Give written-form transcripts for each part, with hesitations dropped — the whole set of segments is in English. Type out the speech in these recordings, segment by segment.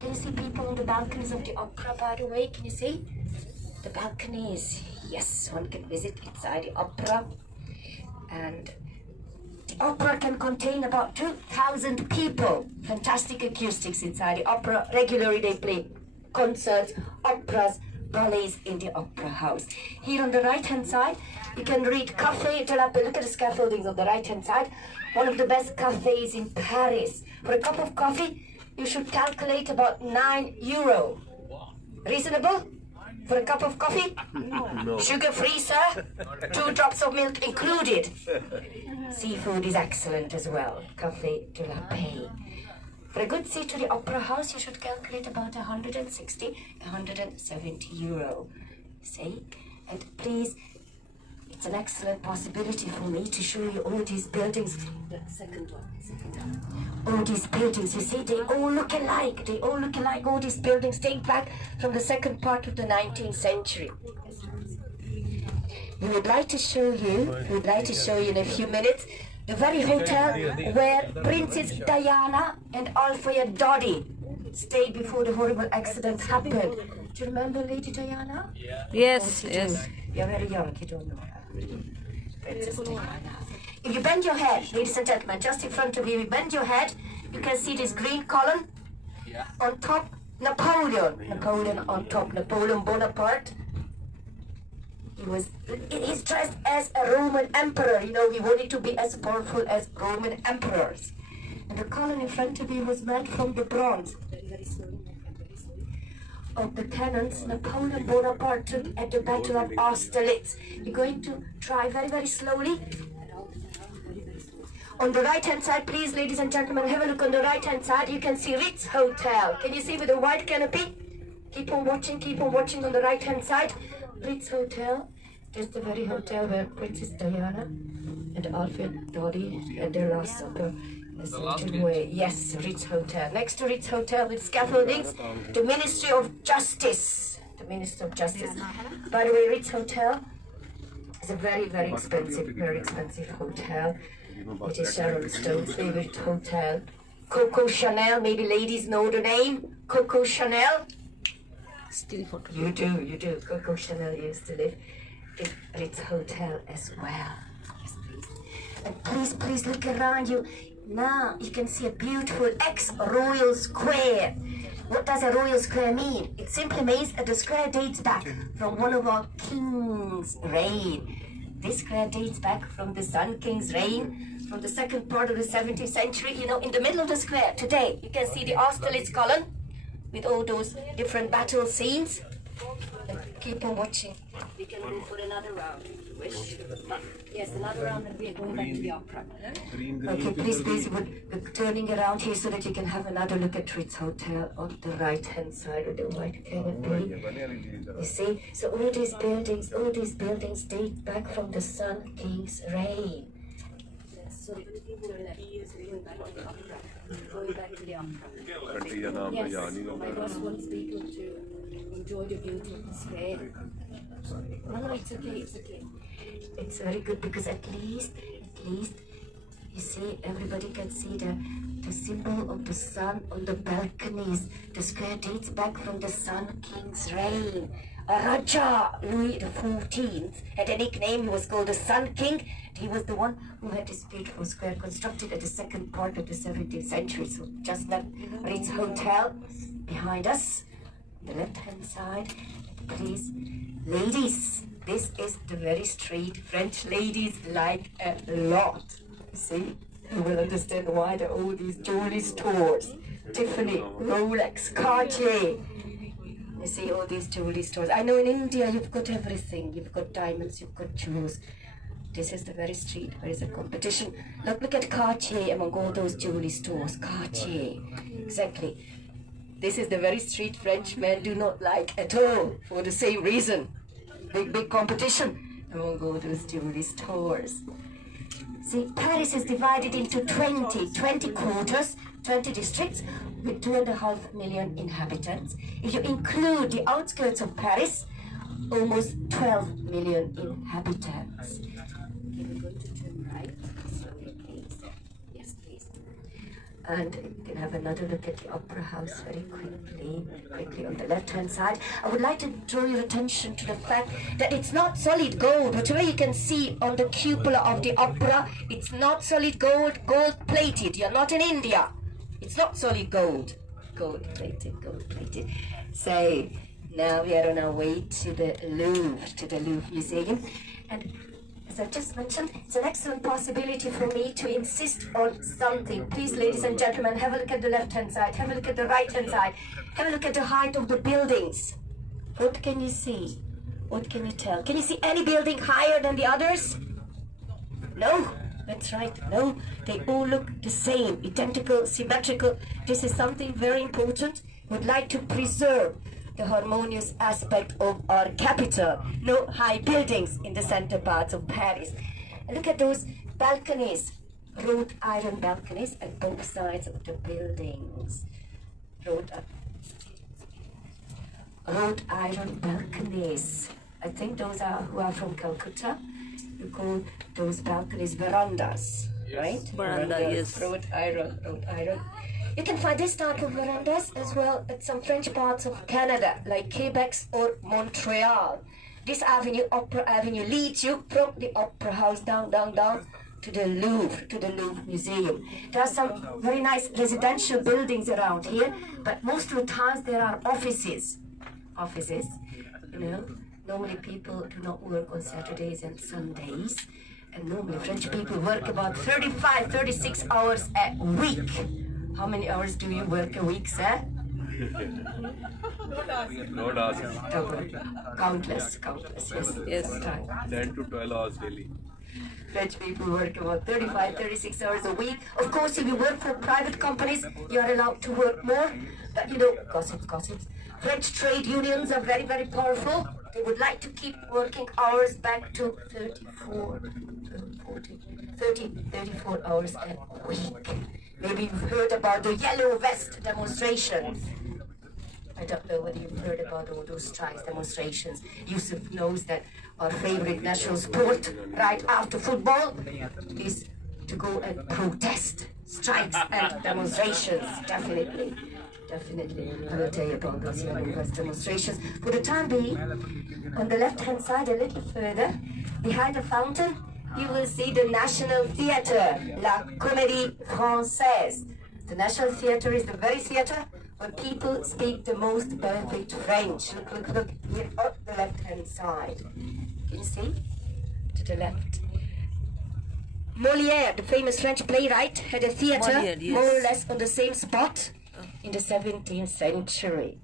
Can you see people on the balconies of the opera, by the way? Can you see? The balconies. Yes, one can visit inside the opera. And the opera can contain about 2,000 people. Fantastic acoustics inside the opera. Regularly they play concerts, operas, ballets in the opera house. Here on the right hand side, you can read Café de la Paix. Look at the scaffoldings on the right hand side. One of the best cafes in Paris. For a cup of coffee, you should calculate about €9. Reasonable? For a cup of coffee? No. Sugar-free, sir? 2 drops of milk included. Seafood is excellent as well. Café de la Paix. For a good seat to the opera house, you should calculate about €160, €170. See? And please, it's an excellent possibility for me to show you all these buildings. The second one. All these buildings, you see, they all look alike. They all look alike. All these buildings date back from the second part of the 19th century. We would like to show you in a few minutes the very hotel where Princess Diana and Alfred Doady stayed before the horrible accident happened. Do you remember Lady Diana? Yes, Oh, yes. You're very young, you don't know her. Princess Diana. If you bend your head, ladies and gentlemen, just in front of you, bend your head, you can see this green column. On top, Napoleon on top, Napoleon Bonaparte. He's dressed as a Roman emperor. You know, he wanted to be as powerful as Roman emperors. And the column in front of you was made from the bronze of the cannons Napoleon Bonaparte took at the Battle of Austerlitz. You're going to try very, very slowly. On the right-hand side, please, ladies and gentlemen, have a look on the right-hand side. You can see Ritz Hotel. Can you see with the white canopy? Keep on watching on the right-hand side. Ritz Hotel. This is the very hotel where Princess Diana and Alfred Doady had their last supper. Yes, Ritz Hotel. Next to Ritz Hotel with scaffoldings, the Ministry of Justice. The Ministry of Justice. By the way, Ritz Hotel is a very, very expensive hotel. It is Sharon Stone's favorite hotel. Coco Chanel, maybe ladies know the name. Coco Chanel. Still photo. You do. Coco Chanel used to live in Ritz Hotel as well. Yes, please. And please look around you. Now you can see a beautiful ex-royal square. What does a royal square mean? It simply means that the square dates back from one of our kings' reign. This square dates back from the Sun King's reign, from the second part of the 17th century. You know, in the middle of the square today, you can see the Austerlitz column with all those different battle scenes. And keep on watching. We can go for another round if you wish. Yes, another round, and we are going back to the opera. Okay, please, we're turning around here so that you can have another look at Ritz Hotel on the right-hand side of the white canopy. You see, so all these buildings date back from the Sun King's reign. So the people in that years going back to the opera. Going back to the opera. Yes, I just want people to enjoy the beauty of the square. No, it's okay. It's very good because at least, you see, everybody can see the symbol of the sun on the balconies. The square dates back from the Sun King's reign. Raja Louis XIV had a nickname. He was called the Sun King. He was the one who had this beautiful square constructed at the second part of the 17th century. So just that Ritz Hotel behind us, the left-hand side. Please, ladies, this is the very street French ladies like a lot. See, you will understand why there are all these jewelry stores. Tiffany, Rolex, Cartier. You see all these jewelry stores. I know in India you've got everything. You've got diamonds, you've got jewels. This is the very street where is a competition. Look at Cartier among all those jewelry stores. Cartier, exactly. This is the very street Frenchmen do not like at all for the same reason. Big competition among all those jewelry stores. See, Paris is divided into 20 quarters, 20 districts with 2.5 million inhabitants. If you include the outskirts of Paris, almost 12 million inhabitants. Okay, we're going to turn right. Slowly, please. Yes, please. And you can have another look at the Opera House very quickly on the left-hand side. I would like to draw your attention to the fact that it's not solid gold. Whatever you can see on the cupola of the opera, it's not solid gold, gold-plated. You're not in India. It's not solid gold. Gold-plated. So now we are on our way to the Louvre Museum. And as I just mentioned, it's an excellent possibility for me to insist on something. Please, ladies and gentlemen, have a look at the left-hand side, have a look at the right-hand side, have a look at the height of the buildings. What can you see? What can you tell? Can you see any building higher than the others? No, that's right, no. They all look the same, identical, symmetrical. This is something very important. We'd like to preserve the harmonious aspect of our capital. No high buildings in the center parts of Paris. And look at those balconies, wrought iron balconies at both sides of the buildings. Wrought iron balconies. I think those are who are from Calcutta. You call those balconies verandas, right? Veranda, yes. Wrought iron. You can find this type of verandas as well at some French parts of Canada, like Quebec or Montreal. This avenue, Opera Avenue, leads you from the Opera House down to the Louvre Museum. There are some very nice residential buildings around here, but most of the times there are offices. You know, normally people do not work on Saturdays and Sundays, and normally French people work about 35, 36 hours a week. How many hours do you work a week, sir? No ask. Countless, yes. 10 to 12 hours daily. French people work about 35, 36 hours a week. Of course, if you work for private companies, you are allowed to work more. But you know, gossips. French trade unions are very, very powerful. They would like to keep working hours back to 34 hours a week. Maybe you've heard about the Yellow Vest demonstrations. I don't know whether you've heard about all those strikes, demonstrations. Yusuf knows that our favorite national sport right after football is to go and protest. Strikes and demonstrations, definitely. I will tell you about those Yellow Vest demonstrations. For the time being, on the left-hand side, a little further, behind the fountain, you will see the National Theatre, La Comédie Française. The National Theatre is the very theatre where people speak the most perfect French. Look here on the left-hand side. Can you see? To the left. Molière, the famous French playwright, had a theatre Molière, yes. more or less on the same spot in the 17th century.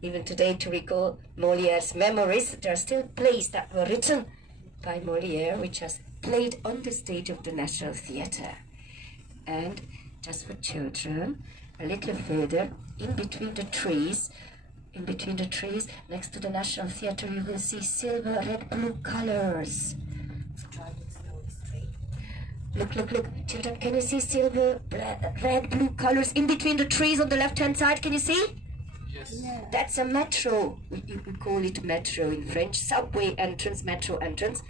Even today, to recall Molière's memories, there are still plays that were written by Molière, which are played on the stage of the National Theatre. And just for children, a little further, in between the trees, next to the National Theatre, you will see silver, red, blue colors. Look, children, can you see silver, red, blue colors in between the trees on the left-hand side? Can you see? Yes. That's a metro. You could call it metro in French. Subway entrance, metro entrance.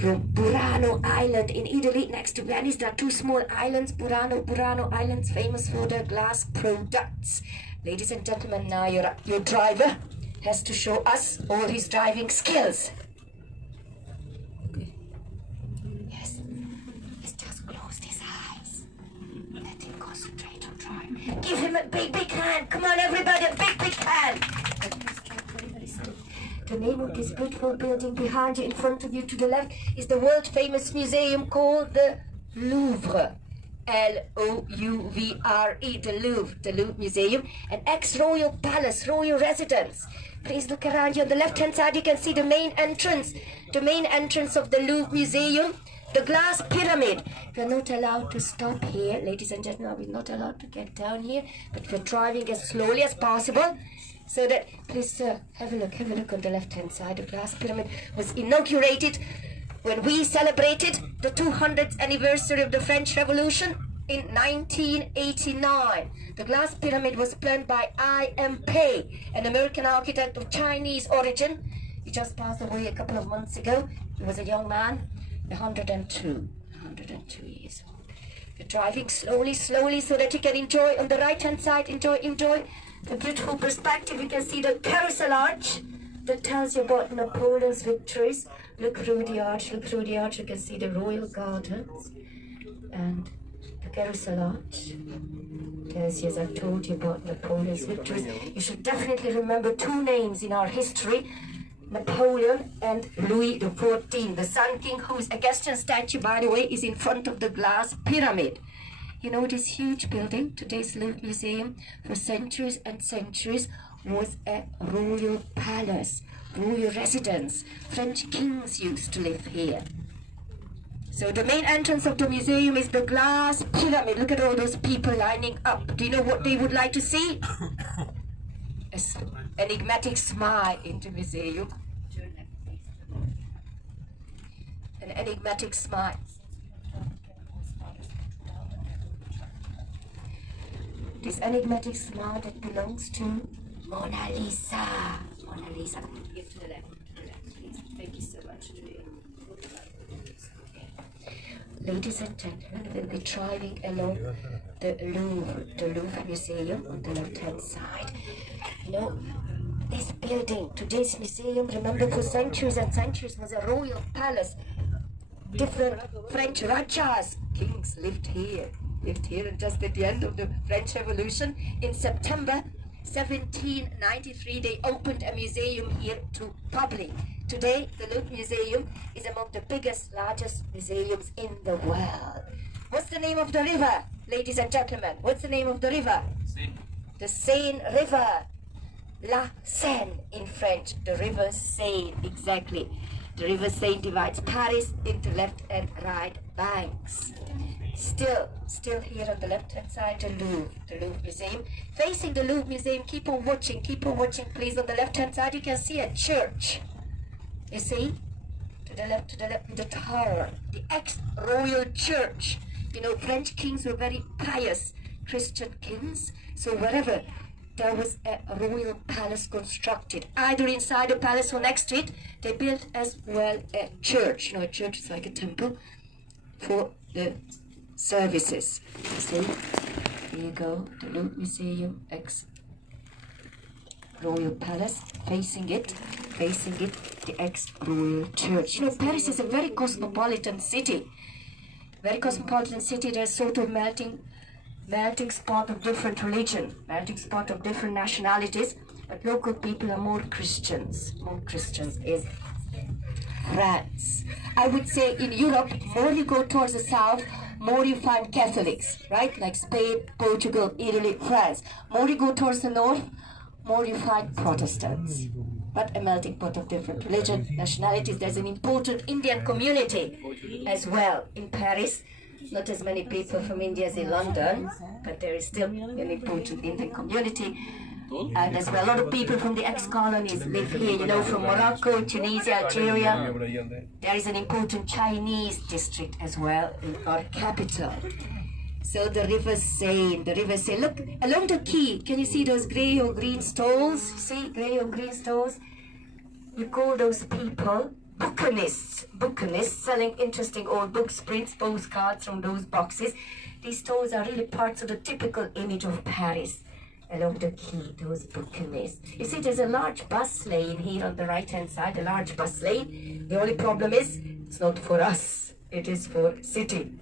From Burano Island in Italy, next to Venice, there are two small islands, Burano Islands, famous for their glass products. Ladies and gentlemen, now your driver has to show us all his driving skills. Okay. Yes, he's just closed his eyes. Let him concentrate on driving. Give him a big hand. Come on, everybody, a big hand. The name of this beautiful building behind you, in front of you, to the left, is the world-famous museum called the Louvre. L-O-U-V-R-E, the Louvre Museum, an ex-royal palace, royal residence. Please look around you. On the left-hand side, you can see the main entrance of the Louvre Museum, the glass pyramid. We're not allowed to stop here, ladies and gentlemen. We're not allowed to get down here, but we're driving as slowly as possible. So that, please have a look on the left-hand side. The glass pyramid was inaugurated when we celebrated the 200th anniversary of the French Revolution in 1989. The glass pyramid was planned by I.M. Pei, an American architect of Chinese origin. He just passed away a couple of months ago. He was a young man, 102 years old. You're driving slowly, slowly, so that you can enjoy on the right-hand side, enjoy the beautiful perspective. You can see the carousel arch that tells you about Napoleon's victories. Look through the arch, you can see the royal gardens. And the carousel arch tells you, as I've told you, about Napoleon's victories. You should definitely remember two names in our history, Napoleon and Louis XIV, the Sun King, whose Equestrian statue, by the way, is in front of the glass pyramid. You know, this huge building, today's Louvre Museum, for centuries and centuries was a royal palace, royal residence. French kings used to live here. So the main entrance of the museum is the glass pyramid. Look at all those people lining up. Do you know what they would like to see? An enigmatic smile in the museum. An enigmatic smile. This enigmatic smile that belongs to Mona Lisa. Mona Lisa. Give to the left, please. Thank you so much today. Ladies and gentlemen, we'll be driving along the Louvre Museum on the left-hand side. You know, this building, today's museum, remember, for centuries and centuries was a royal palace. Different French Rajas, kings lived here, and just at the end of the French Revolution, in September 1793, they opened a museum here to public. Today, the Louvre Museum is among the biggest, largest museums in the world. What's the name of the river, ladies and gentlemen? What's the name of the river? Seine. The Seine River. La Seine in French. The river Seine, exactly. The river Seine divides Paris into left and right banks. Still here on the left-hand side, the Louvre Museum. Facing the Louvre Museum, keep on watching, please. On the left-hand side, you can see a church. You see? To the left, the tower, the ex-royal church. You know, French kings were very pious Christian kings. So wherever there was a royal palace constructed, either inside the palace or next to it, they built as well a church. You know, a church is like a temple for the services. You see? Here you go, the Louvre Museum, ex-royal palace, facing it, the ex-royal church. You know, Paris is a very cosmopolitan city. There's sort of melting spot of different religion, melting spot of different nationalities, but local people are more Christians. Is France. I would say in Europe, more you go towards the south, more you find Catholics, right? Like Spain, Portugal, Italy, France. More you go towards the north, more you find Protestants. But a melting pot of different religion, nationalities. There's an important Indian community as well in Paris. Not as many people from India as in London, but there is still an important Indian community. And as well, a lot of people from the ex-colonies live here, you know, from Morocco, Tunisia, Algeria. There is an important Chinese district as well in our capital. So the river Seine. Look, along the quay, can you see those grey or green stalls? See, grey or green stalls? We call those people bouquinists selling interesting old books, prints, postcards from those boxes. These stalls are really parts of the typical image of Paris. Along the quay, those bouquinists. You see, there's a large bus lane here on the right-hand side, a large bus lane. The only problem is, it's not for us. It is for city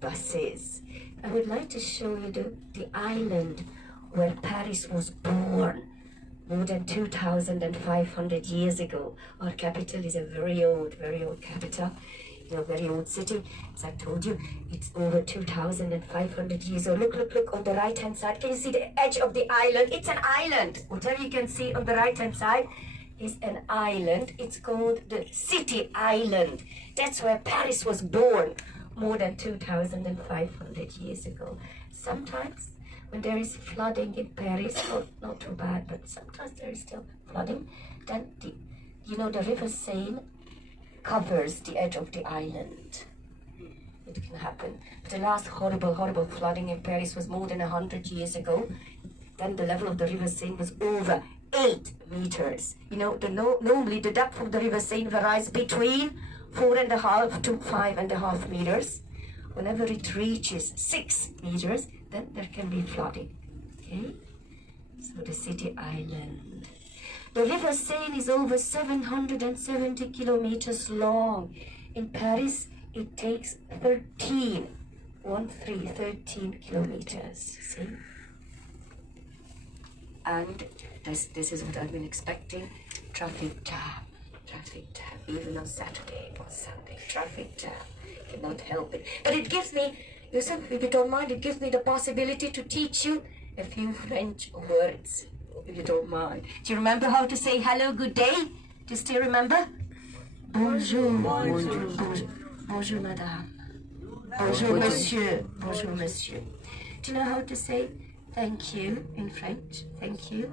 buses. I would like to show you the island where Paris was born more than 2,500 years ago. Our capital is a very old capital. You know, very old city. As I told you, it's over 2,500 years old. Look on the right-hand side. Can you see the edge of the island? It's an island. Whatever you can see on the right-hand side is an island. It's called the City Island. That's where Paris was born more than 2,500 years ago. Sometimes when there is flooding in Paris, not too bad, but sometimes there is still flooding, then the river Seine covers the edge of the island. It can happen. But the last horrible flooding in Paris was more than 100 years ago. Then the level of the river Seine was over 8 meters. You know, normally the depth of the river Seine varies between 4.5 to 5.5 meters. Whenever it reaches 6 meters, then there can be flooding. Okay? So the city island. The river Seine is over 770 kilometers long. In Paris, it takes 13 kilometers. See? And this is what I've been expecting. Traffic jam. Even on Saturday or Sunday. Traffic jam. Cannot help it. But it gives me, Yusuf, if you don't mind, it gives me the possibility to teach you a few French words, if you don't mind. Do you remember how to say hello, good day? Do you still remember? Bonjour. Bonjour, madame. Bonjour, monsieur. Bonjour, monsieur. Do you know how to say thank you in French? Thank you.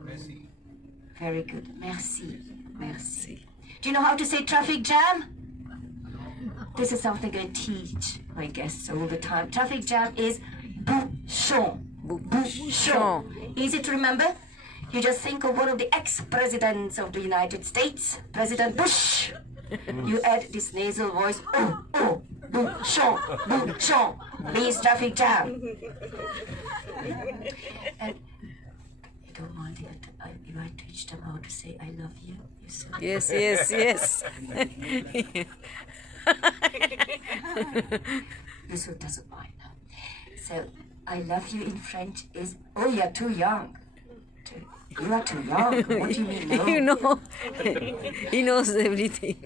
Very good. Merci. Do you know how to say traffic jam? This is something I teach my guests all the time. Traffic jam is bouchon. Easy to remember? You just think of one of the ex-presidents of the United States, President Bush. You add this nasal voice, bouchon, means traffic jam. And you don't mind it if I teach them how to say I love you? Yes. Yusuf doesn't mind. So, I love you in French is, oh, you're too young. You are too young. What do you mean, no? You know, he knows everything.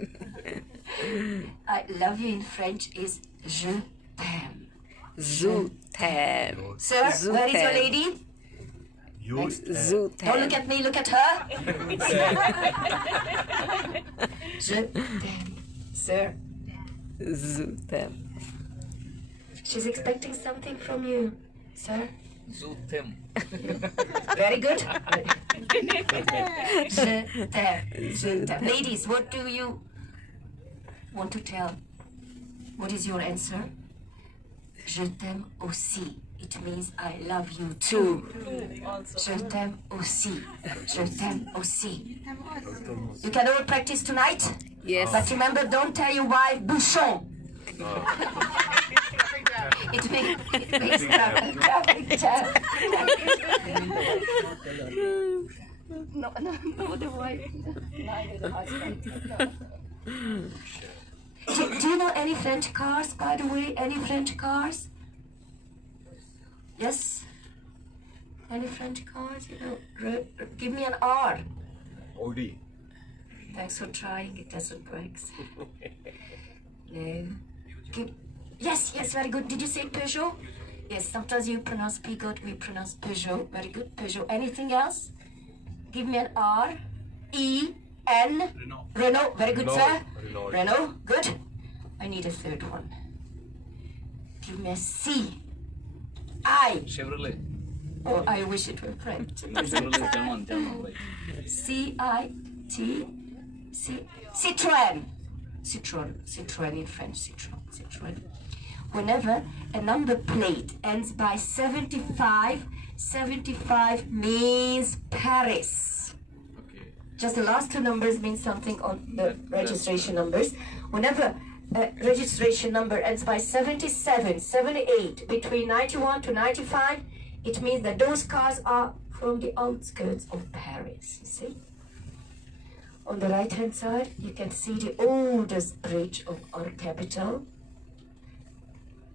I love you in French is je t'aime. Zootam. Sir, where is your lady? Zootam. Don't look at me, look at her. Je t'aime. Sir, Zootam. she's expecting something from you. Sir? Zootam. Very good. Je t'aime. Ladies, what do you want to tell? What is your answer? Je t'aime aussi. It means I love you too. Je t'aime aussi. Je t'aime aussi. You can all practice tonight? Yes. But remember, don't tell your wife bouchon. It makes traffic jam. No, the wife, neither the husband. Do you know any French cars, by the way? Any French cars? Yes? Any French cars? You know, give me an R. Audi. Thanks for trying. It doesn't work. No. Yes, very good. Did you say Peugeot? Yes, sometimes you pronounce Peugeot, we pronounce Peugeot. Very good, Peugeot. Anything else? Give me an R. E. N. Renault. Very good, sir. Renault. Good. I need a third one. Give me a C. I. Chevrolet. Oh, I wish it were French. Chevrolet German, like. C-I-T. Citroën. Citroën in French. Citroën. Whenever a number plate ends by 75 means Paris. Okay. Just the last two numbers mean something on the registration numbers. Whenever a registration number ends by 77, 78, between 91 to 95, it means that those cars are from the outskirts of Paris, you see? On the right-hand side, you can see the oldest bridge of our capital.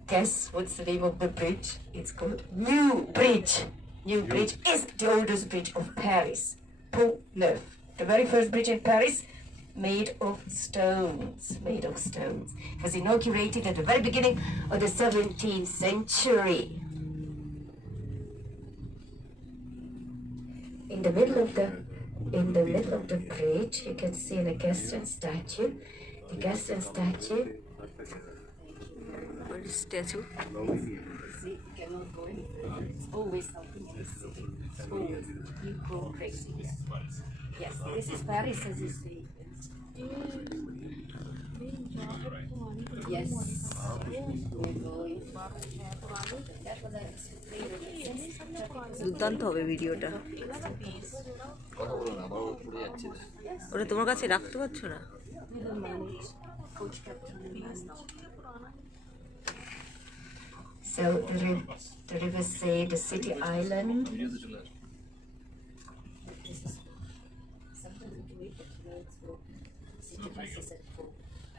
Guess what's the name of the bridge? It's called New Bridge. New Bridge is the oldest bridge of Paris. Pont Neuf. The very first bridge in Paris, made of stones. It was inaugurated at the very beginning of the 17th century. In the middle of the bridge, you can see a Gaston statue. The Gaston statue. What is statue? See, you cannot go in. It's always something to see. It's always, you go crazy. Yes, this is Paris, as you see. Yes. We're going. That was দুর্দান্ত হবে ভিডিওটা। ওটা তোমার কাছে রাখতে পারছো না? So the river Seine, the city island. Videoda চলে আসে। Sometimes we do it at nights for city buses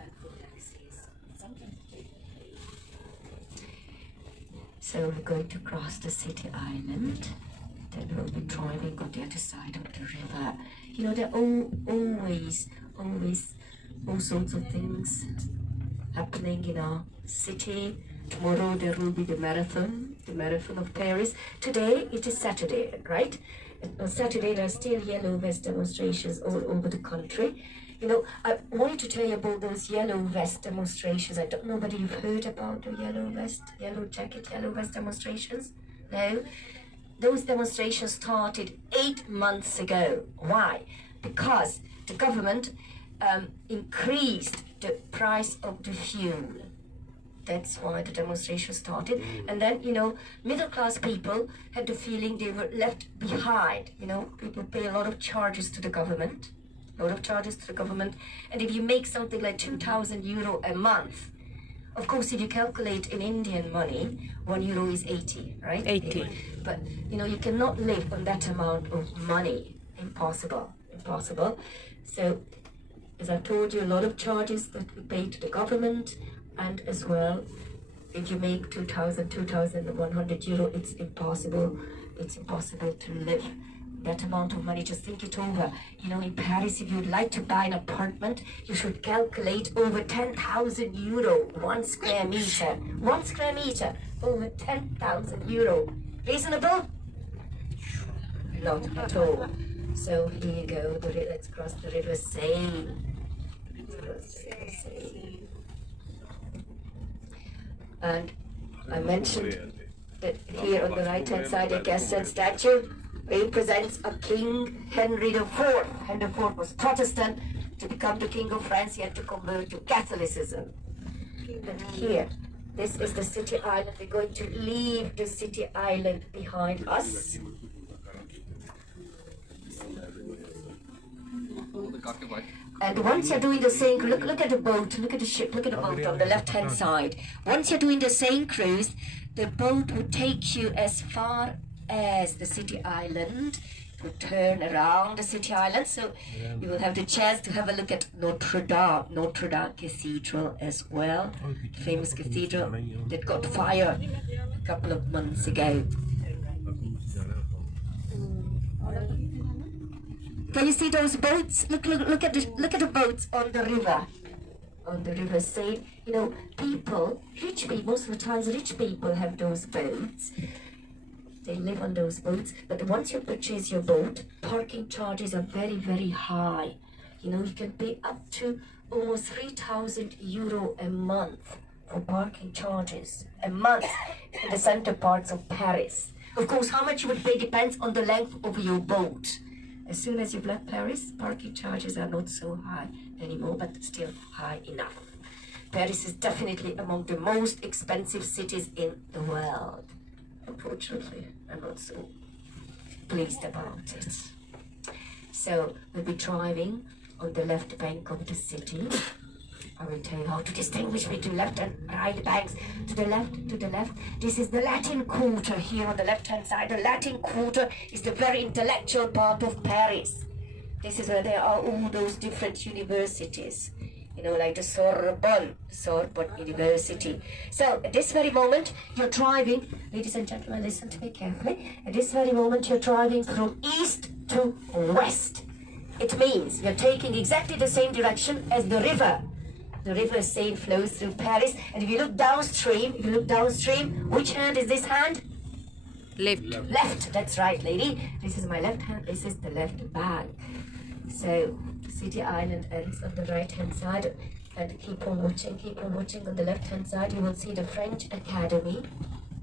and for taxis. Sometimes we do it. So we're going to cross the city island. Then we'll be driving on the other side of the river. You know, there are always all sorts of things happening in our city. Tomorrow there will be the marathon of Paris. Today it is Saturday, right? On Saturday there are still yellow vest demonstrations all over the country. You know, I wanted to tell you about those yellow vest demonstrations. I don't know whether you've heard about the yellow vest demonstrations. No? Those demonstrations started 8 months ago. Why? Because the government increased the price of the fuel. That's why the demonstration started. And then, you know, middle class people had the feeling they were left behind. You know, people pay a lot of charges to the government. And if you make something like €2,000 a month, of course, if you calculate in Indian money, €1 is 80, right? 80. But, you know, you cannot live on that amount of money. Impossible. So, as I told you, a lot of charges that we pay to the government, and as well, if you make €2,100, it's impossible to live that amount of money. Just think it over. You know, in Paris, if you'd like to buy an apartment, you should calculate over €10,000, 1 square meter. 1 square meter, over €10,000. Reasonable? Not at all. So here you go. Let's cross the river Seine. And I mentioned that here on the right-hand side, a Gaston statue represents a King Henry IV. Henry IV was Protestant. To become the King of France, he had to convert to Catholicism. And here, this is the city island. We're going to leave the city island behind us. কাকে পাই? And once you're doing the same, look at the boat, look at the ship, look at the boat on the left-hand side. Once you're doing the same cruise, the boat will take you as far as the city island. It will turn around the city island, so you will have the chance to have a look at Notre Dame Cathedral as well. Famous cathedral that got fire a couple of months ago. Can you see those boats? Look at the boats on the river. On the river Seine. You know, rich people, most of the times rich people have those boats. They live on those boats. But once you purchase your boat, parking charges are very, very high. You know, you can pay up to almost €3,000 a month for parking charges. A month in the center parts of Paris. Of course, how much you would pay depends on the length of your boat. As soon as you've left Paris, parking charges are not so high anymore, but still high enough. Paris is definitely among the most expensive cities in the world. Unfortunately, I'm not so pleased about it. So we'll be driving on the left bank of the city. I will tell you how to distinguish between left and right banks. To the left. This is the Latin Quarter here on the left-hand side. The Latin Quarter is the very intellectual part of Paris. This is where there are all those different universities. You know, like the Sorbonne University. So, at this very moment, you're driving, ladies and gentlemen, listen to me carefully. At this very moment, you're driving from east to west. It means you're taking exactly the same direction as the river. The river Seine flows through Paris, and if you look downstream, which hand is this hand? Left, that's right, lady. This is my left hand, this is the left bank. So, City Island ends on the right-hand side, and keep on watching on the left-hand side, you will see the French Academy.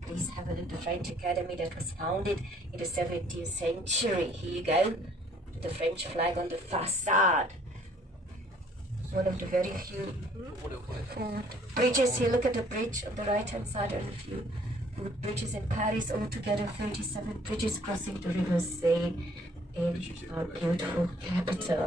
Please have a look at the French Academy that was founded in the 17th century. Here you go, the French flag on the facade. One of the very few bridges here. Look at the bridge on the right-hand side, and a few bridges in Paris. Altogether, 37 bridges crossing the river Seine in our beautiful capital.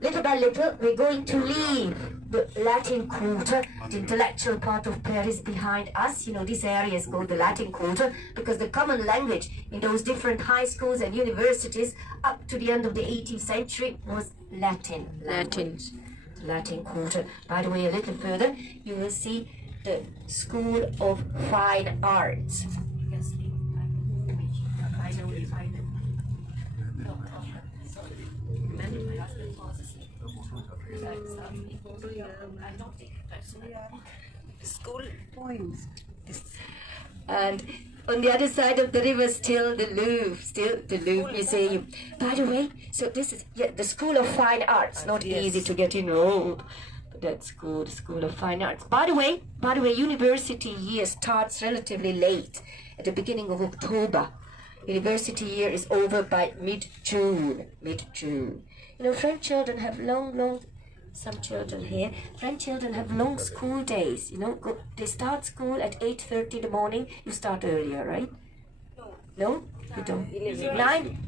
little by little, we're going to leave the Latin Quarter, the intellectual part of Paris behind us. You know, this area is called the Latin Quarter because the common language in those different high schools and universities up to the end of the 18th century was Latin. Latin Quarter. By the way, a little further, you will see the School of Fine Arts. School points. And on the other side of the river, still the Louvre Museum. By the way, so this is the School of Fine Arts. Not easy to get in old, but that's good. School of Fine Arts. By the way, university year starts relatively late, at the beginning of October. University year is over by mid-June. You know, French children have long. Some children here, French children have long school days. You know, they start school at 8:30 in the morning. You start earlier, right? No, you don't. 9.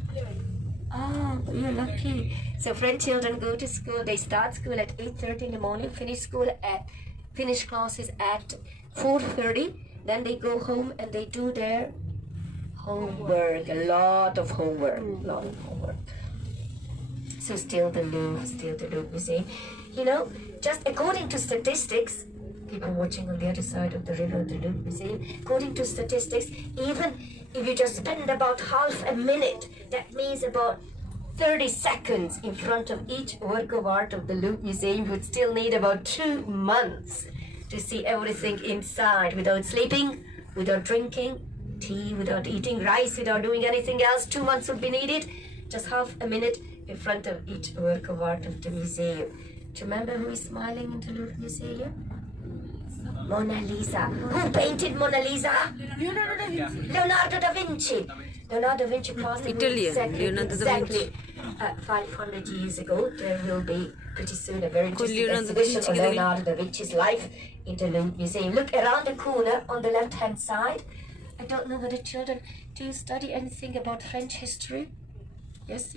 Oh, you're lucky. So French children go to school. They start school at 8:30 in the morning. Finish classes at 4:30. Then they go home and they do their homework. A lot of homework. So still the Louvre Museum. You know, just according to statistics, people watching on the other side of the river, the Louvre Museum, according to statistics, even if you just spend about half a minute, that means about 30 seconds in front of each work of art of the Louvre Museum, you would still need about 2 months to see everything inside without sleeping, without drinking tea, without eating rice, without doing anything else. 2 months would be needed. Just half a minute in front of each work of art of the museum. Do you remember who is smiling in the Louvre Museum? Mona Lisa. Who painted Mona Lisa? Leonardo da Vinci. Leonardo da Vinci passed away exactly 500 years ago. There will be pretty soon a very interesting exhibition on Leonardo da Vinci's life in the Louvre Museum. Look around the corner on the left-hand side. I don't know whether children, do you study anything about French history? Yes,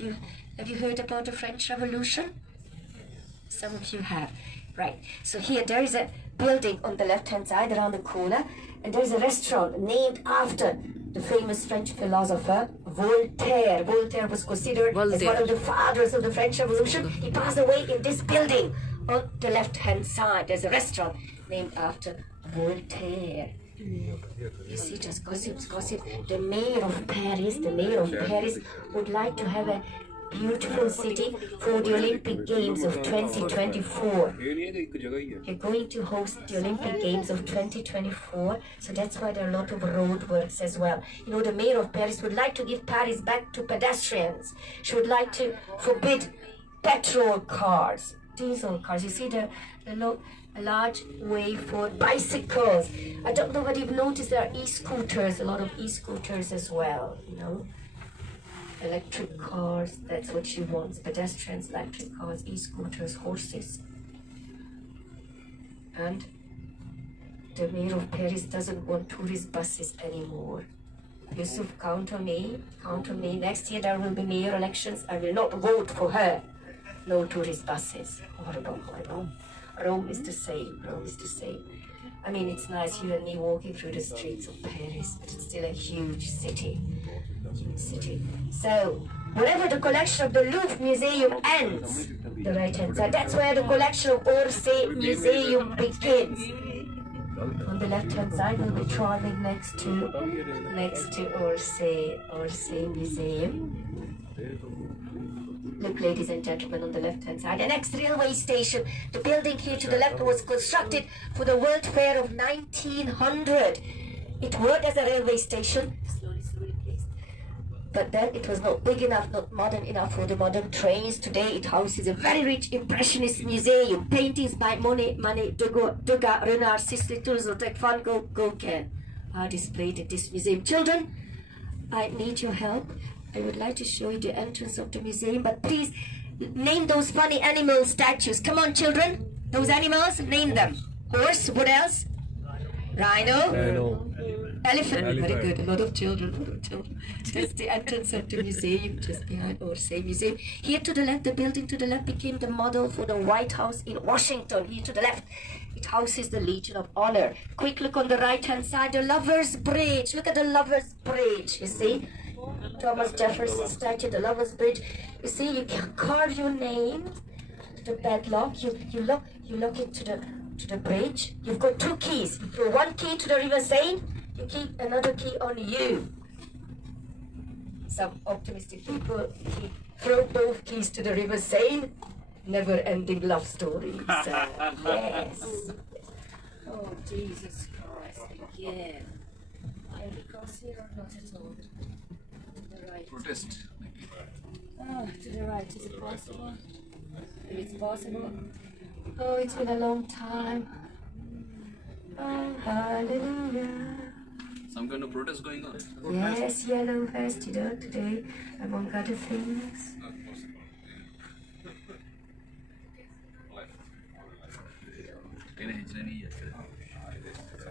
have you heard about the French Revolution? Some of you have. Right. So here there is a building on the left-hand side around the corner, and there is a restaurant named after the famous French philosopher Voltaire. Voltaire was considered as one of the fathers of the French Revolution. He passed away in this building on the left-hand side. There's a restaurant named after Voltaire. You see, just gossip. The mayor of Paris would like to have a beautiful city for the Olympic Games of 2024. You're going to host the Olympic Games of 2024, so that's why there are a lot of road works as well. You know, the mayor of Paris would like to give Paris back to pedestrians. She would like to forbid petrol cars, diesel cars. You see, a large way for bicycles. I don't know whether you've noticed there are e-scooters, a lot of e-scooters as well, you know. Electric cars, that's what she wants. Pedestrians, electric cars, e-scooters, horses. And the mayor of Paris doesn't want tourist buses anymore. Yusuf, count on me. Next year there will be mayor elections. I will not vote for her. No tourist buses. Horrible. Rome is the same. I mean, it's nice you and me walking through the streets of Paris, but it's still a huge city. So, wherever the collection of the Louvre Museum ends, the right-hand side, that's where the collection of Orsay Museum begins. On the left-hand side, we'll be driving next to Orsay Museum. Look, ladies and gentlemen, on the left-hand side, the next railway station. The building here to the left was constructed for the World Fair of 1900. It worked as a railway station. Slowly, please. But then it was not big enough, not modern enough for the modern trains. Today it houses a very rich Impressionist museum. Paintings by Monet, Degas, Renard, Sisley, Toulouse-Lautrec, Van Gogh, Gauguin are displayed at this museum. Children, I need your help. I would like to show you the entrance of the museum, but please name those funny animal statues. Come on, children. Those animals, name them. Horse, what else? Rhino. Elephant. Very good. A lot of children. That's the entrance of the museum, just behind Orsay Museum. Here to the left, the building to the left became the model for the White House in Washington. Here to the left, it houses the Legion of Honor. Quick look on the right-hand side, the Lovers Bridge. Look at the Lovers Bridge, you see? Thomas Jefferson statue, the Lovers Bridge. You see, you can carve your name to the padlock. You lock it to the bridge. You've got two keys. You throw one key to the River Seine, you keep another key on you. Some optimistic people throw both keys to the River Seine. Never-ending love stories. Yes. Oh, Jesus Christ, again. And because here or not at all. To the right. Protest. Oh, to the right. Is it possible? If it's possible. Oh, it's been a long time. Oh, hallelujah. Some kind of protest going on. Yes, yellow vest, today, among other things.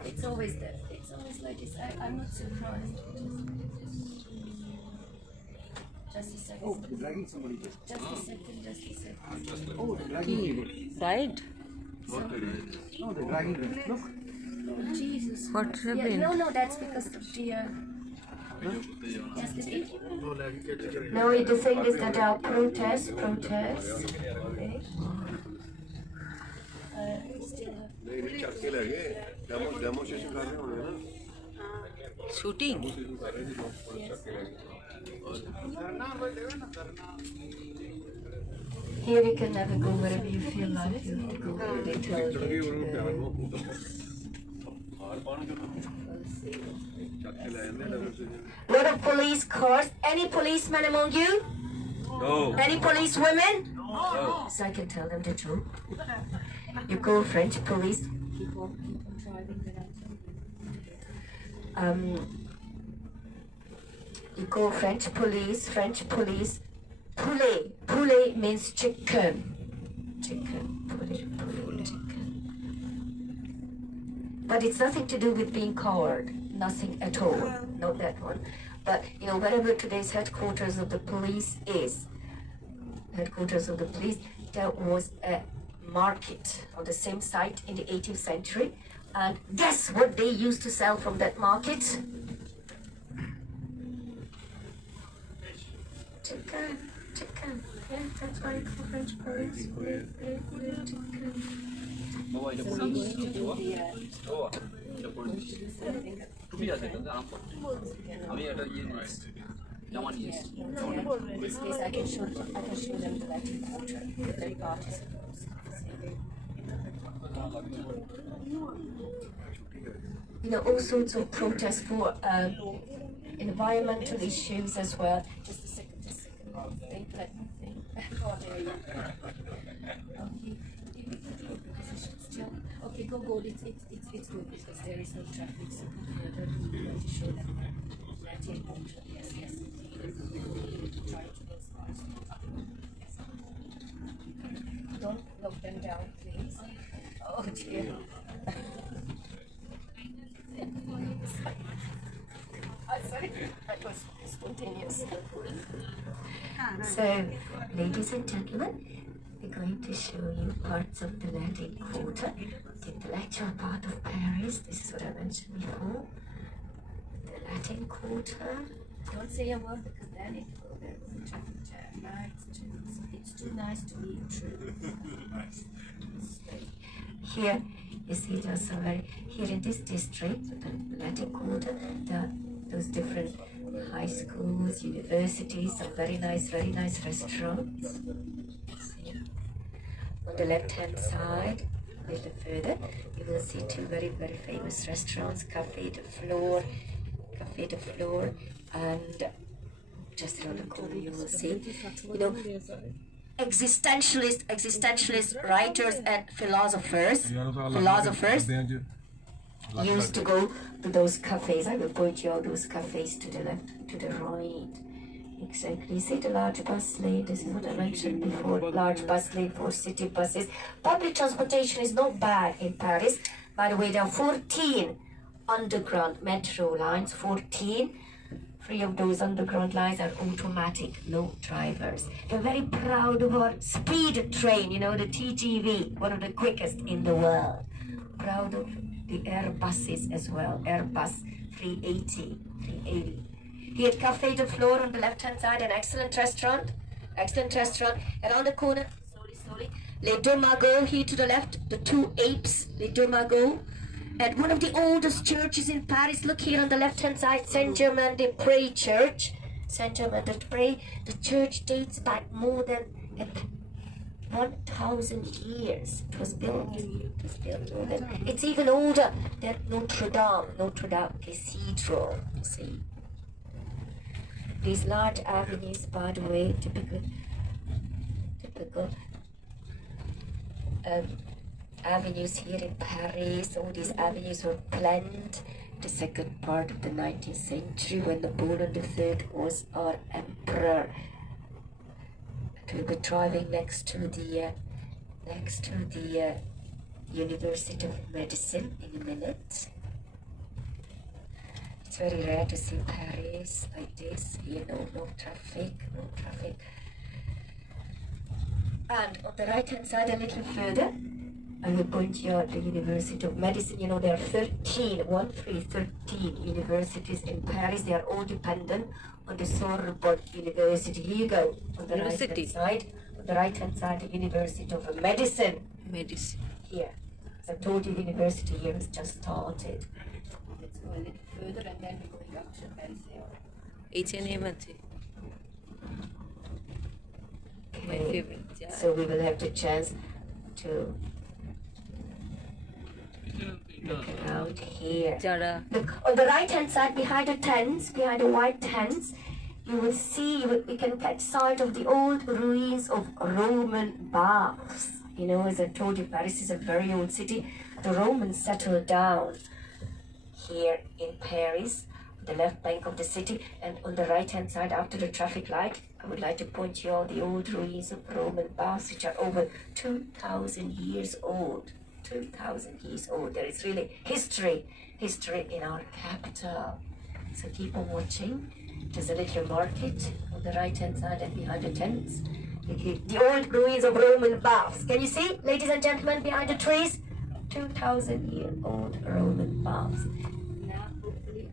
It's always there. It's always like this. I'm not surprised. Just a second. Oh, they're dragging somebody. Just a second. Oh, they're dragging. Right? No, they're dragging them. Look. Oh, Jesus. What Christ. happened? No, that's because of the. Yes, no, the thing is that there are protests. Okay. Still. Demonstration कर रहे होंगे ना Shooting? Here you can never go wherever you feel like you have to go where they tell you. Lot of police cars. Any policemen among you? No. Any police women? No. So I can tell them the truth. You call French police. Keep on driving you call French police. Poulet means chicken. Poulet, chicken. But it's nothing to do with being coward. Nothing at all. Not that one. But, wherever today's headquarters of the police is, there was a market on the same site in the 18th century. And guess what they used to sell from that market? Chicken. Yeah, that's why it's called French police. Chicken. In this case, I can show them the Latin culture. Very artists. All sorts of protests for environmental issues as well. Just a second. Oh, there you go. Okay, go. It's good because there is no traffic. So I don't want to show them Latin culture. Yes. Try to those cars. Don't knock them down, please. Oh dear. Sorry, that was spontaneous. So, ladies and gentlemen, we're going to show you parts of the Latin Quarter, the intellectual part of Paris. This is what I mentioned before. The Latin Quarter. Don't say a word because then it will be a traffic jam. It's too nice to be true. Here, you see there's here in this district, the Latin Quarter, those different high schools, universities, some very nice restaurants. See? On the left-hand side, a little further, you will see two very famous restaurants, Café de Flore, and just around the corner you will see, existentialist writers and philosophers used to go to those cafes. I will point you out those cafes to the left, to the right. Exactly. See the large bus lane? This is what I mentioned before. Large bus lane for city buses. Public transportation is not bad in Paris. By the way, there are 14 underground metro lines, 14. 3 of those underground lines are automatic, no drivers. We're very proud of our speed train, you know, the TGV, one of the quickest in the world. Proud of the Airbuses as well, Airbus 380. Here, Café de Flore on the left-hand side, an excellent restaurant. Around the corner, slowly. Les Deux Magots here to the left, the two apes, Les Deux Magots. And one of the oldest churches in Paris, look here on the left-hand side, Saint-Germain-des-Prés Church. Saint-Germain-des-Prés, the church dates back more than 1,000 years. It was built more than, it's even older than Notre Dame Cathedral, you see. These large avenues, by the way, typical avenues here in Paris. All these avenues were planned the second part of the 19th century when Napoleon III was our emperor. We'll be driving next to the University of Medicine in a minute. It's very rare to see Paris like this. Here, no traffic. And on the right-hand side, a little further, I will point you out the University of Medicine. You know, there are 13 universities in Paris. They are all dependent on the Sorbonne University. Here you go, on the right-hand side. On the right-hand side, the University of Medicine. Here. As I told you, the university here has just started. Let's go a little further and then we're going up to Pantheon. My favorite. Yeah. So we will have the chance to look around here. Jara. Look on the right hand side behind the white tents, you will see, we can catch sight of the old ruins of Roman baths. You know, as I told you, Paris is a very old city. The Romans settled down here in Paris, the left bank of the city, and on the right hand side after the traffic light, I would like to point you out the old ruins of Roman baths, which are over 2,000 years old. 2,000 years old. There is really history in our capital. So keep on watching. There's a little market on the right hand side and behind the tents. The old ruins of Roman baths. Can you see, ladies and gentlemen, behind the trees? 2,000-year-old Roman baths. Now, hopefully,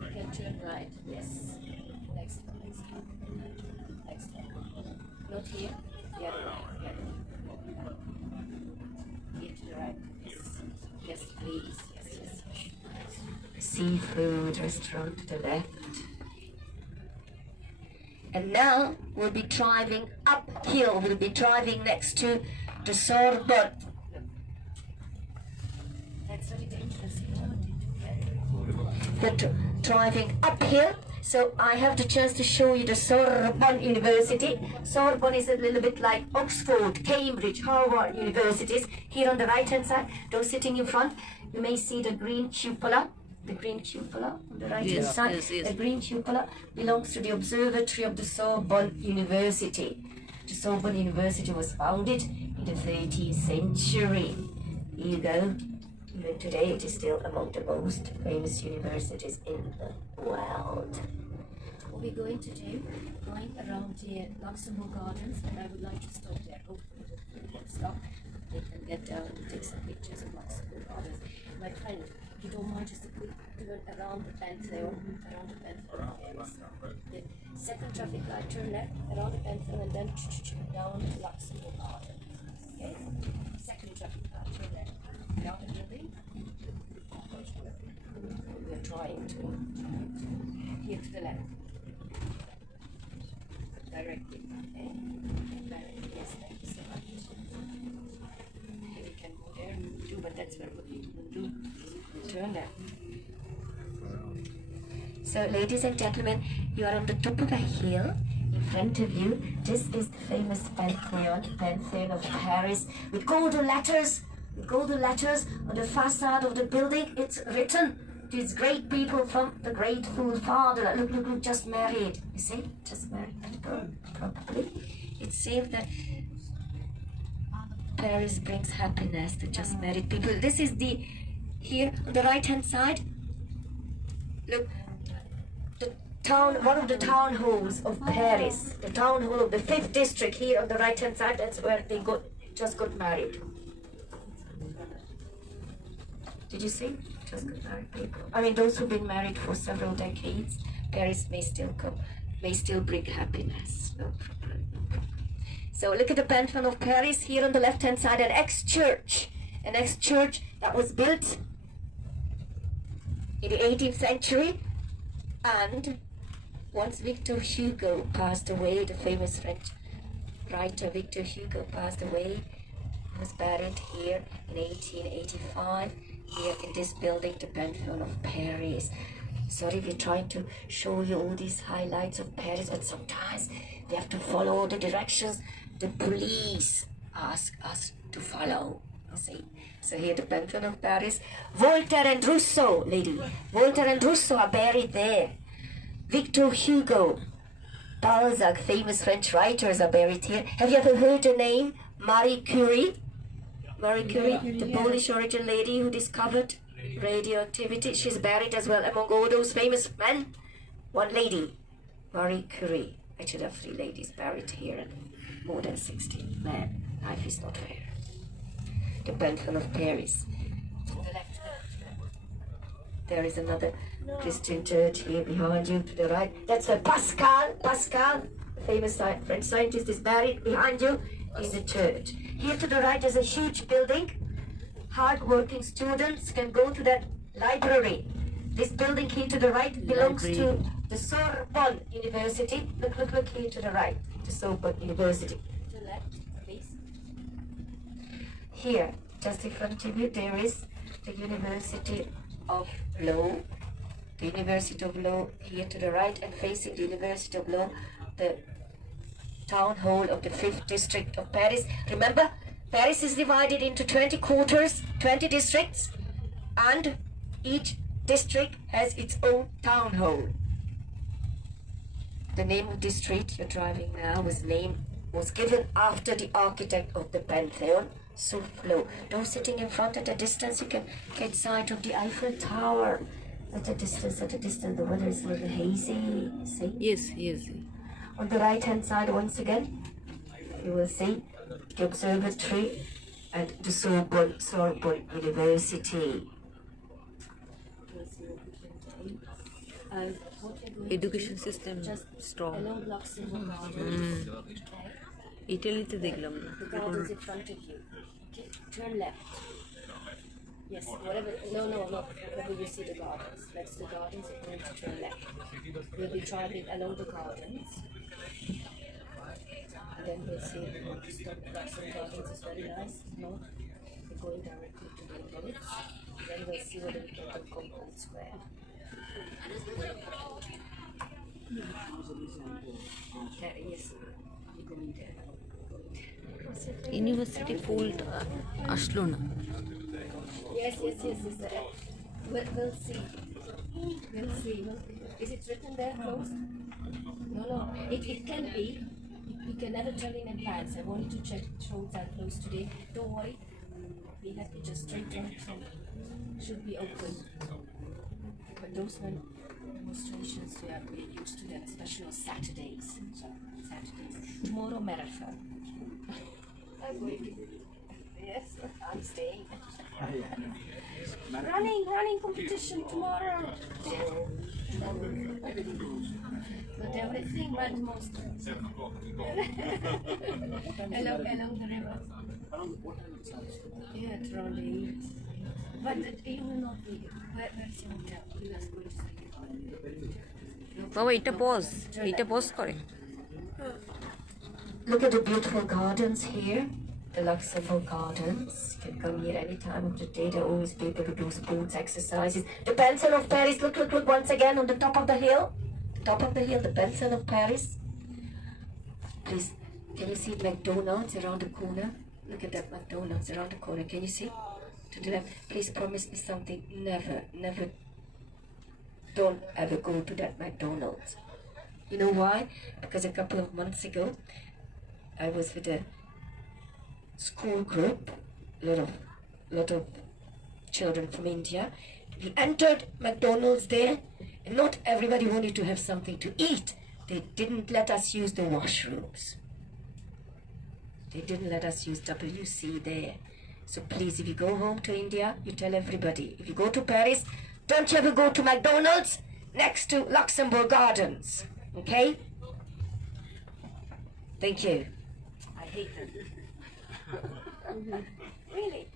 you can turn right. Yes. Next one. Not here. Yeah. Here to the right. Yes, please. Yes. Seafood restaurant to the left. And now we'll be driving uphill. We'll be driving next to the Sorbonne. That's very dangerous. We're driving uphill. So I have the chance to show you the Sorbonne University. Sorbonne is a little bit like Oxford, Cambridge, Harvard universities. Here on the right hand side, those sitting in front, you may see the green cupola. The green cupola on the right hand side. Yes. The green cupola belongs to the observatory of the Sorbonne University. The Sorbonne University was founded in the 13th century. Here you go. Even today, it is still among the most famous universities in the world. What we're going to do, going around the Luxembourg Gardens, and I would like to stop there. Hopefully, we'll stop. They can get down and take some pictures of Luxembourg Gardens. My friend, if you don't mind, just a quick turn around the Pantheon. Yes. The second traffic light, turn left, around the Pantheon, and then down to Luxembourg Gardens. Okay? Second traffic light, turn left. Down the building. We are trying to here to the left. Directly. Okay. Directly. Yes, thank you so much. We can go there and do, but that's what we will do. Turn left. So, ladies and gentlemen, you are on the top of a hill. In front of you, this is the famous Pantheon of Paris with golden letters. Golden letters on the facade of the building. It's written, these great people from the grateful father. Look, just married. You see? Just married people, probably. It seems that Paris brings happiness to just married people. This is the here on the right hand side. Look, the town, one of the town halls of Paris, the town hall of the 5th district here on the right hand side. That's where they just got married. Did you see? Just got married people. I mean, those who've been married for several decades, Paris may still bring happiness. No problem. So look at the Pantheon of Paris here on the left hand side, an ex-church that was built in the 18th century. And once Victor Hugo passed away, the famous French writer Victor Hugo passed away, he was buried here in 1885, here in this building, the Pantheon of Paris. Sorry, we're trying to show you all these highlights of Paris, but sometimes we have to follow all the directions the police ask us to follow. See? So here the Pantheon of Paris. Voltaire and Rousseau, lady. Voltaire and Rousseau are buried there. Victor Hugo, Balzac, famous French writers are buried here. Have you ever heard the name Marie Curie? Marie Curie, the Polish origin lady who discovered radioactivity. She's buried as well among all those famous men. One lady, Marie Curie. I should have 3 ladies buried here and more than 60 men. Life is not fair. The Pantheon of Paris. To the left, there is another Christian church here behind you. To the right, that's where Pascal, the famous French scientist, is buried behind you in the church. Here to the right is a huge building. Hard-working students can go to that library. This building here to the right belongs to the Sorbonne University. Look here to the right, the Sorbonne University. To the left, please. Here, just in front of you, there is the University of Law. The University of Law here to the right, and facing the University of Law, the town hall of the 5th district of Paris. Remember, Paris is divided into 20 quarters, 20 districts, and each district has its own town hall. The name of this street you're driving now was given after the architect of the Pantheon, Soufflot. Those sitting in front at a distance, you can get sight of the Eiffel Tower. At a distance, the weather is a little hazy. See? Yes. On the right hand side, once again, you will see the observatory and the Sorbonne University. Education system strong. Italyতে দেখলাম না। The gardens in front of you. Okay, turn left. Yes, whatever. No. Wherever you see the gardens, that's the gardens. You're going to turn left. We'll be driving along the gardens. And then we'll see the stop Russian gardens is very nice. No, we're going directly to the village. Then we'll see whether we can go Compound Square. Yes, we're going there. University ফুলটা আসলো না। Yes. We'll see. Is it written there close? No. It can be. You can never tell in advance. I wanted to check which roads are closed today. Don't worry. We have to just straight on. Should be open. But those were demonstrations we are really used to them, especially on Saturdays. Tomorrow marathon. I'm going to. Yes, I'm staying. Running competition tomorrow. But everything went most along the river. Yeah, it's around 8. But you will not be. Where's your hotel? You guys going to stay? বাবা এটা pause করে। Look at the beautiful gardens here. The Luxembourg Gardens. You can come here any time of the day. There are always people who do sports exercises. The Pantheon of Paris. Look once again on the top of the hill. The Pantheon of Paris. Please, can you see McDonald's around the corner? Look at that McDonald's around the corner. Can you see? To the left. Please promise me something. Never. Don't ever go to that McDonald's. You know why? Because a couple of months ago, I was with a school group, lot of children from India. We entered McDonald's there, and not everybody wanted to have something to eat. They didn't let us use the washrooms. They didn't let us use WC there. So please, if you go home to India, you tell everybody. If you go to Paris, don't you ever go to McDonald's next to Luxembourg Gardens. Okay? Thank you. I hate them. Really?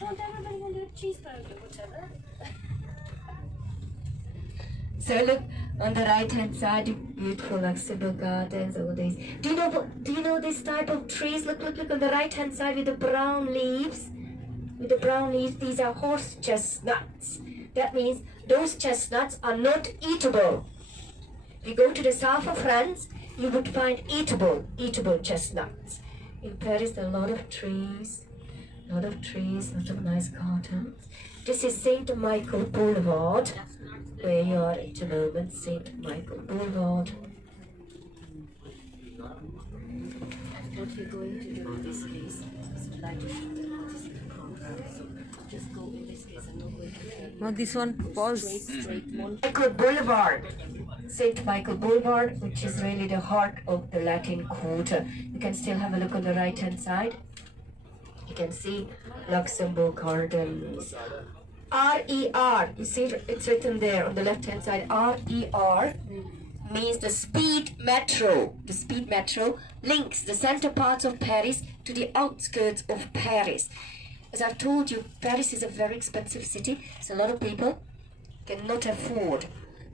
Don't everybody want a cheeseburger, whatever? So look on the right hand side, beautiful Luxembourg Gardens, all these. Do you know this type of trees? Look on the right hand side with the brown leaves. With the brown leaves, these are horse chestnuts. That means those chestnuts are not eatable. If you go to the south of France, you would find eatable chestnuts. In Paris, there are a lot of trees, lots of nice gardens. This is St. Michael Boulevard, where you are at the moment, St. Michael Boulevard. What we're going to do in this case is to like to show them what is in the program. So just go in this case, I'm not going to No, this one, pause. straight Michael Boulevard. St. Michael Boulevard, which is really the heart of the Latin Quarter. You can still have a look on the right hand side. You can see Luxembourg Gardens. RER, you see it's written there on the left hand side. RER means the speed metro. The speed metro links the center parts of Paris to the outskirts of Paris. As I've told you, Paris is a very expensive city, so a lot of people cannot afford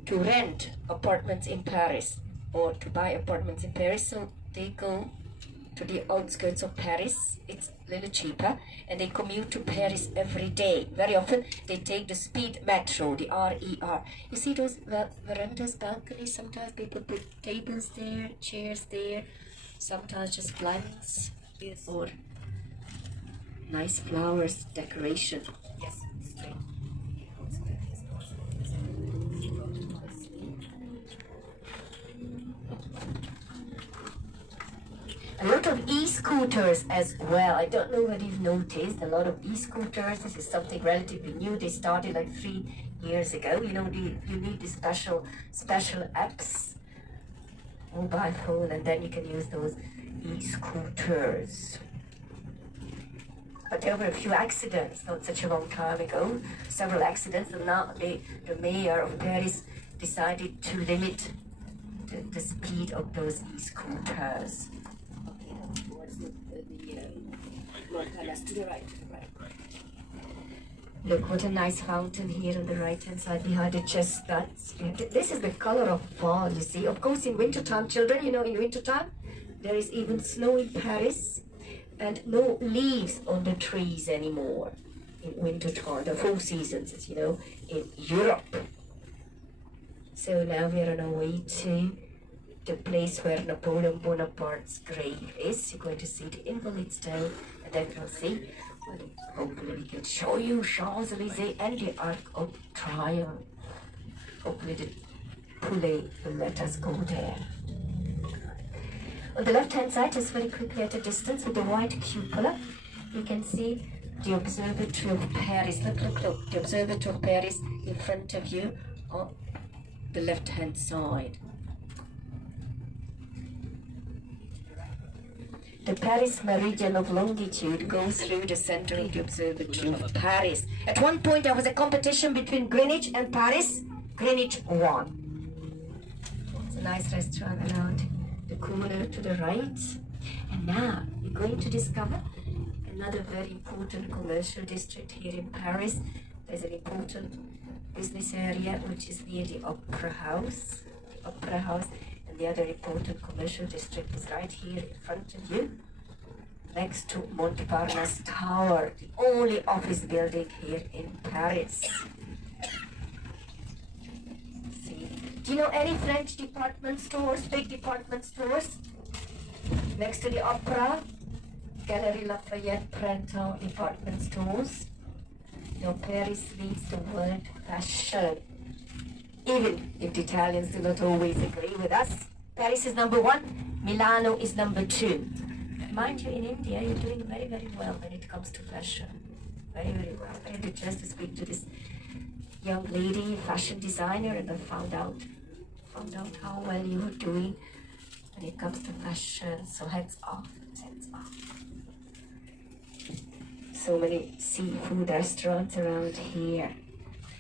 to rent apartments in Paris or to buy apartments in Paris, so they go to the outskirts of Paris. It's a little cheaper, and they commute to Paris every day. Very often they take the speed metro, the RER. You see those verandas, balconies? Sometimes people put tables there, chairs there, sometimes just blinds or nice flowers, decoration. Yes, straight. A lot of e-scooters as well. I don't know whether you've noticed, a lot of e-scooters. This is something relatively new. They started like 3 years ago. You know, you need the special apps, mobile phone, and then you can use those e-scooters. But there were a few accidents not such a long time ago, several accidents, and now the mayor of Paris decided to limit the speed of those e-scooters. To the right. Look, what a nice fountain here on the right hand side behind the chestnuts. This is the color of fall, you see. Of course, in wintertime, children, you know, in wintertime, there is even snow in Paris and no leaves on the trees anymore in wintertime, the 4 seasons, as you know, in Europe. So now we are on our way to the place where Napoleon Bonaparte's grave is. You're going to see the Invalids Stone, and then we'll see. Well, hopefully we can show you Champs-Élysées and the Arc of Triumph. Hopefully the Poulet will let us go there. On the left-hand side, just very quickly at a distance with the white cupola, you can see the Observatory of Paris. Look. The Observatory of Paris in front of you on the left-hand side. The Paris meridian of longitude goes through the center of the Observatory of Paris. At one point there was a competition between Greenwich and Paris. Greenwich won. It's a nice restaurant around the corner to the right. And now you're going to discover another very important commercial district here in Paris. There's an important business area which is near the Opera House. And the other important commercial district is right here in front of you, next to Montparnasse Tower, the only office building here in Paris. See, do you know any French department stores, big department stores? Next to the Opera, Galerie Lafayette, Printemps department stores. You know, Paris leads the world fashion. Even if the Italians do not always agree with us. Paris is number 1, Milano is number 2. Mind you, in India, you're doing very, very well when it comes to fashion. very, very well. I had the chance to speak to this young lady, fashion designer, and I found out how well you were doing when it comes to fashion. So hats off, hats off. So many seafood restaurants around here.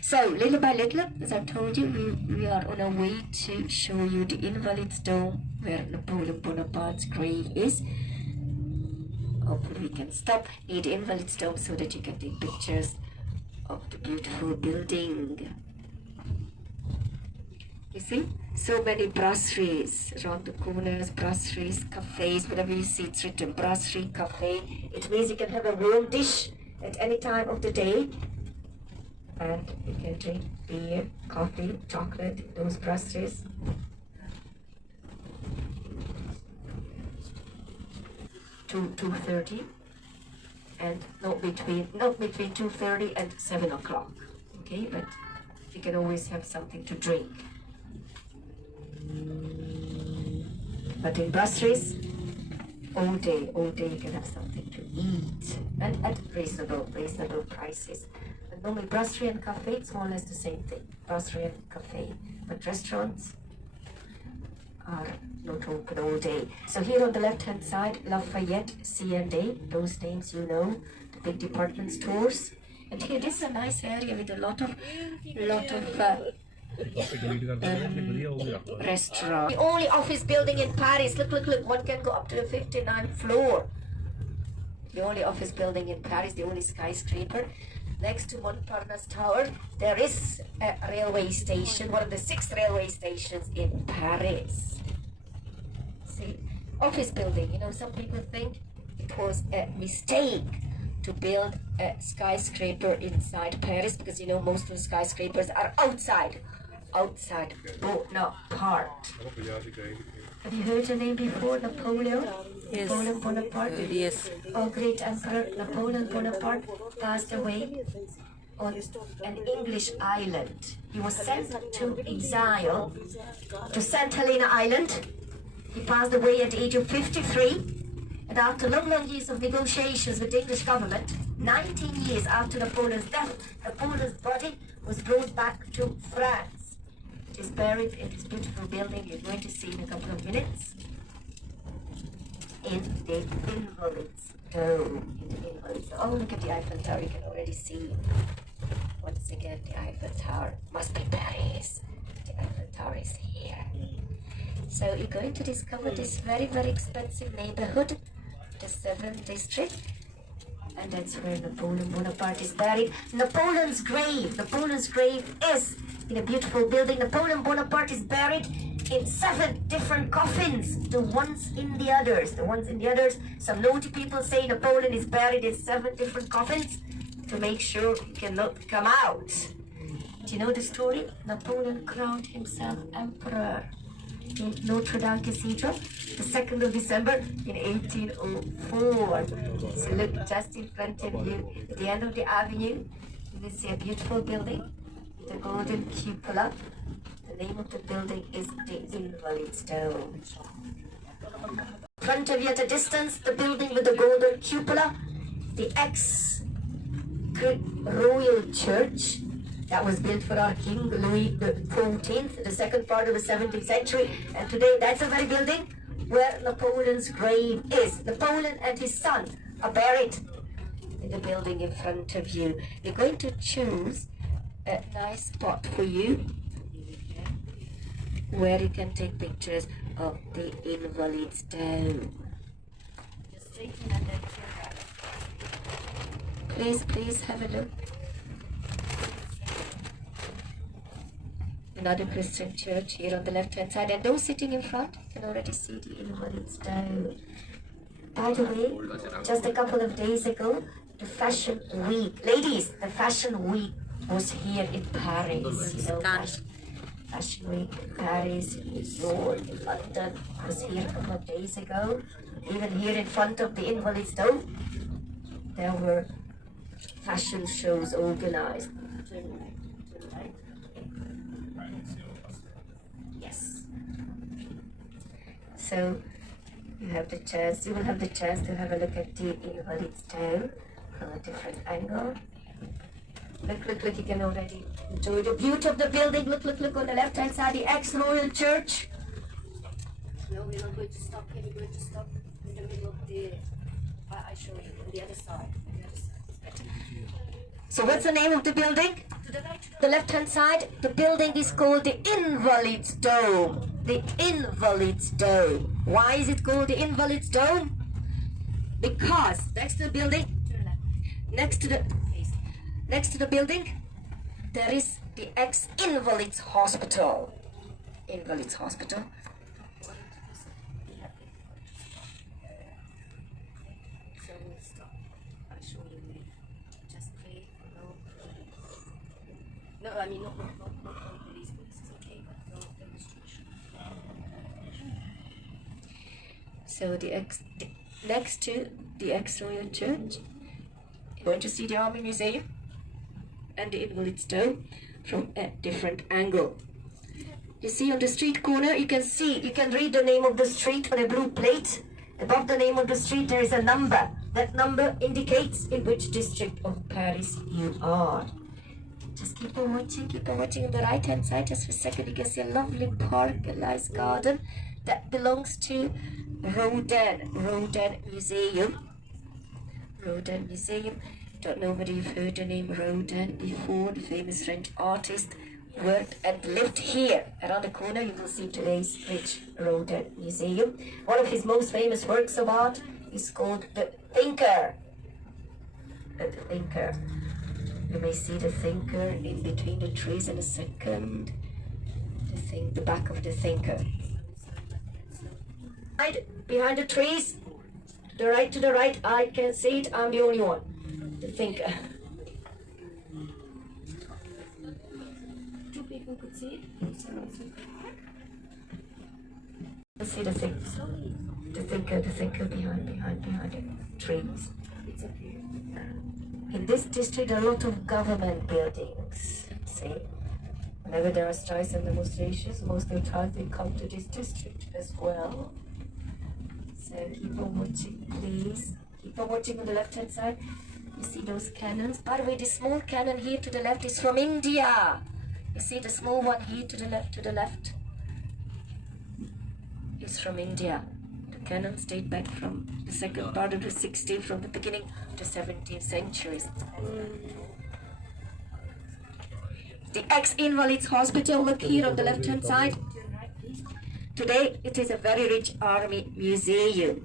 So little by little, as I told you, we are on our way to show you the Invalids Dome, where Napoleon Bonaparte's grave is. Hopefully we can stop near the Invalids Dome so that you can take pictures of the beautiful building. You see, so many brasseries around the corners, brasseries, cafes, whatever you see, it's written brasserie, cafe. It means you can have a warm dish at any time of the day. And you can drink beer, coffee, chocolate, those brasseries. To 2:30, and not between 2:30 and 7 o'clock. Okay, but you can always have something to drink. But in brasseries, all day you can have something to eat, and at reasonable prices. But normally brasserie and cafe, it's more or less the same thing. Brasserie and cafe, but restaurants are not open all day. So here on the left-hand side, Lafayette, C&A, those names you know, the big department stores. And here, this is a nice area with a lot of restaurants. The only office building in Paris. Look, one can go up to the 59th floor. The only office building in Paris, the only skyscraper. Next to Montparnasse Tower, there is a railway station, one of the 6 railway stations in Paris. See, office building, you know, some people think it was a mistake to build a skyscraper inside Paris, because, you know, most of the skyscrapers are outside Bonaparte. Have you heard the name before, Napoleon? Yes. Napoleon Bonaparte? Yes. Our great emperor Napoleon Bonaparte passed away on an English island. He was sent to exile to St. Helena Island. He passed away at the age of 53. And after long years of negotiations with the English government, 19 years after Napoleon's death, Napoleon's body was brought back to France. It is buried in this beautiful building you're going to see in a couple of minutes. In the Invalids Dome. Oh, look at the Eiffel Tower. You can already see. Once again, the Eiffel Tower must be Paris. The Eiffel Tower is here. So you're going to discover this very, very expensive neighborhood, the 7th district. And that's where Napoleon Bonaparte is buried. Napoleon's grave is in a beautiful building. Napoleon Bonaparte is buried in 7 different coffins, the ones in the others. Some naughty people say Napoleon is buried in 7 different coffins to make sure he cannot come out. Do you know the story? Napoleon crowned himself emperor in Notre Dame Cathedral, the 2nd of December in 1804. So look just in front of you, at the end of the avenue, you will see a beautiful building, the golden cupola. The name of the building is the Invalids Dome. In front of you at a distance, the building with the golden cupola, the ex-royal church that was built for our King Louis XIV, the second part of the 17th century. And today, that's the very building where Napoleon's grave is. Napoleon and his son are buried in the building in front of you. We're going to choose a nice spot for you where you can take pictures of the Invalids Dome. Just thinking and then please have a look. Another Christian church here on the left-hand side, and those sitting in front, you can already see the Invalids Dome. By the way, just a couple of days ago, the Fashion Week, ladies, the Fashion Week was here in Paris. You know, Fashion Week in Paris, in New York, in London, was here a couple of days ago. Even here in front of the Invalids Dome, there were fashion shows organized. Yes. So you will have the chance to have a look at the Invalids Dome. from a different angle. Look, you can already enjoy the beauty of the building. Look on the left-hand side, the ex-royal church. No, we're not going to stop here. We're going to stop in the middle of the... I show you, on the other side. It's better. So what's the name of the building? To the right, the left-hand side, the building is called the Invalids Dome. The Invalids Dome. Why is it called the Invalids Dome? Because next to the building, next to the building, there is the ex-Invalids Hospital. Invalids Hospital. So we'll stop. I'll show you later. Just pray. No, I mean, no police, it's okay, but no demonstration. So next to the ex-royal church, you're going to see the Army Museum and the Invalids Dome from a different angle. You see on the street corner, you can read the name of the street on a blue plate. Above the name of the street, there is a number. That number indicates in which district of Paris you are. Just keep on watching on the right hand side. Just for a second, you can see a lovely park, a nice garden that belongs to Rodin Museum. Rodin Museum. Don't know whether you've heard the name Rodin before. The famous French artist worked and lived here. Around the corner you will see today's rich Rodin Museum. One of his most famous works of art is called The Thinker. The Thinker. You may see the Thinker in between the trees in a second. The back of the Thinker. Behind the trees, to the right, I can see it, I'm the only one. The Thinker. Two people could see it. See the Thinker behind the trees. It's okay. In this district, a lot of government buildings. See, whenever there are strikes and demonstrations, most of the time they come to this district as well. So keep on watching, please. Keep on watching on the left-hand side. You see those cannons. By the way, this small cannon here to the left is from India. You see the small one here to the left. Is from India. The cannons date back from the second part of the 16th, from the beginning of the 17th centuries. The ex-Invalids Hospital, look here on the left-hand side. Today, it is a very rich army museum.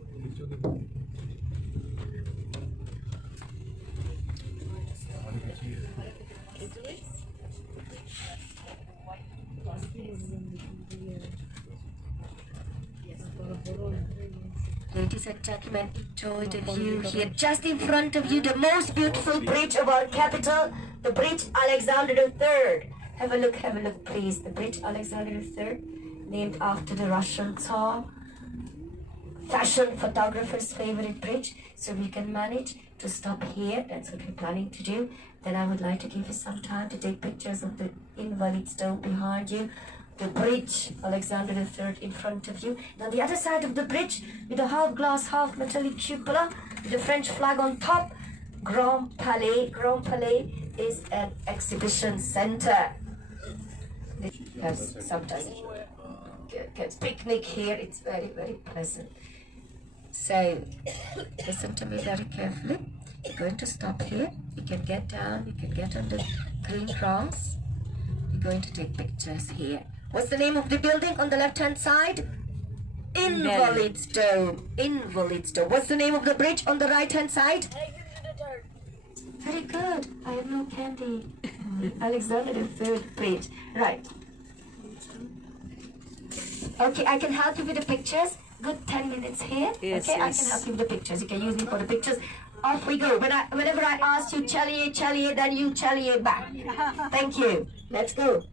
Ladies and gentlemen, enjoy the view here. Just in front of you, the most beautiful bridge of our capital, the Bridge Alexander III. Have a look, please. The Bridge Alexander III, named after the Russian Tsar, fashion photographer's favorite bridge. So we can manage to stop here. That's what we're planning to do. Then I would like to give you some time to take pictures of the Invalids Dome behind you, the Bridge Alexander III in front of you. And on the other side of the bridge, with a half glass, half metallic cupola, with the French flag on top, Grand Palais. Grand Palais is an exhibition center. It has sometimes gets picnic here. It's very, very pleasant. So listen to me very carefully. You're going to stop here. You can get down. You can get on the green grass. You're going to take pictures here. What's the name of the building on the left-hand side? Invalids Dome. Invalids Dome. What's the name of the bridge on the right-hand side? Very good. I have no candy. Alexander III Bridge. Right. Okay, I can help you with the pictures. Good 10 minutes here. Yes, okay, yes. I can help you with the pictures. You can use me for the pictures. Off we go. Whenever I ask you, chaliye, then you chaliye back. Thank you. Let's go.